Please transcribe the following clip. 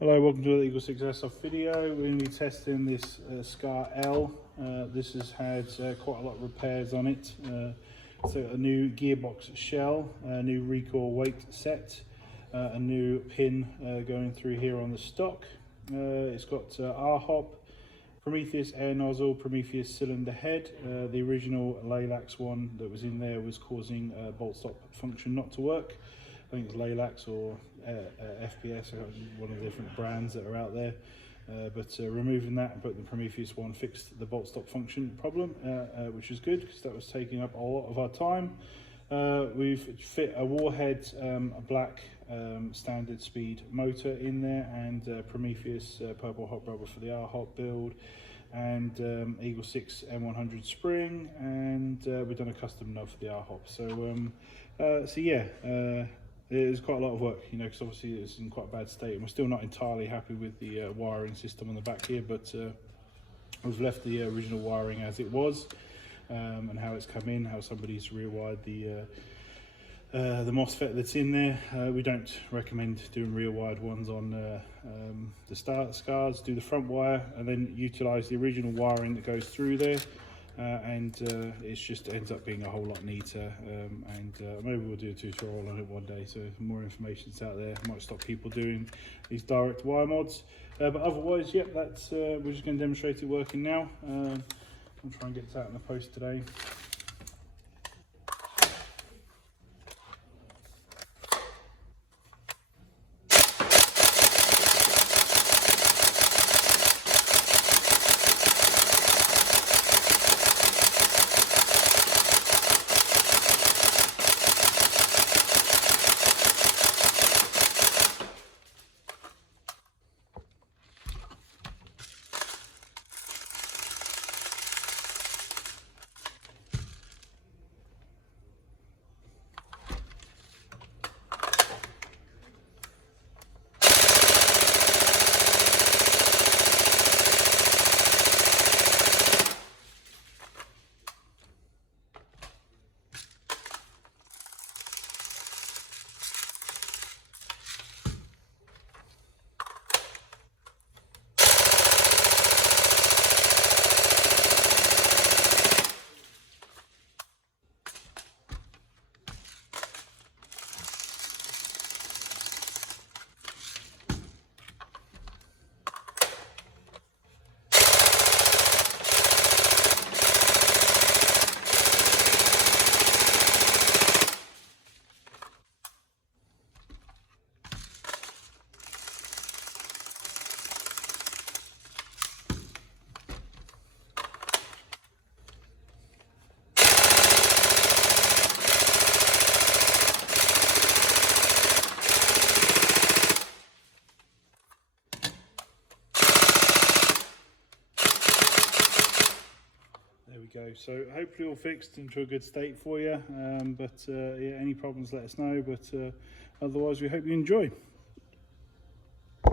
Hello, welcome to the EagleSix Airsoft video. We're going to be testing this Scar L. This has had quite a lot of repairs on it. So a new Gearbox Shell, a new Recoil weight set, a new pin going through here on the stock. It's got RHOP, Prometheus Air Nozzle, Prometheus cylinder head. The original Lilax one that was in there was causing bolt stop function not to work. I think it's Lilax or FPS, one of the different brands that are out there. But removing that and putting the Prometheus one fixed the bolt stop function problem, which is good because that was taking up a lot of our time. We've fit a Warhead black standard speed motor in there, and Prometheus purple hot rubber for the RHOP build, and EagleSix M100 spring, and we've done a custom nub for the RHOP. So yeah, it was quite a lot of work, you know, because obviously it's in quite a bad state, and we're still not entirely happy with the wiring system on the back here, but we've left the original wiring as it was, and how it's come in, how somebody's rewired the MOSFET that's in there. We don't recommend doing rear-wired ones on the Scars. Do the front wire and then utilise the original wiring that goes through there, and it just ends up being a whole lot neater. And maybe we'll do a tutorial on it one day, so more information's out there. Might stop people doing these direct wire mods, but otherwise, yep, that's we're just going to demonstrate it working now. I'll try and get this out in the post today. Go. So hopefully all fixed into a good state for you, yeah, any problems let us know, but otherwise we hope you enjoy.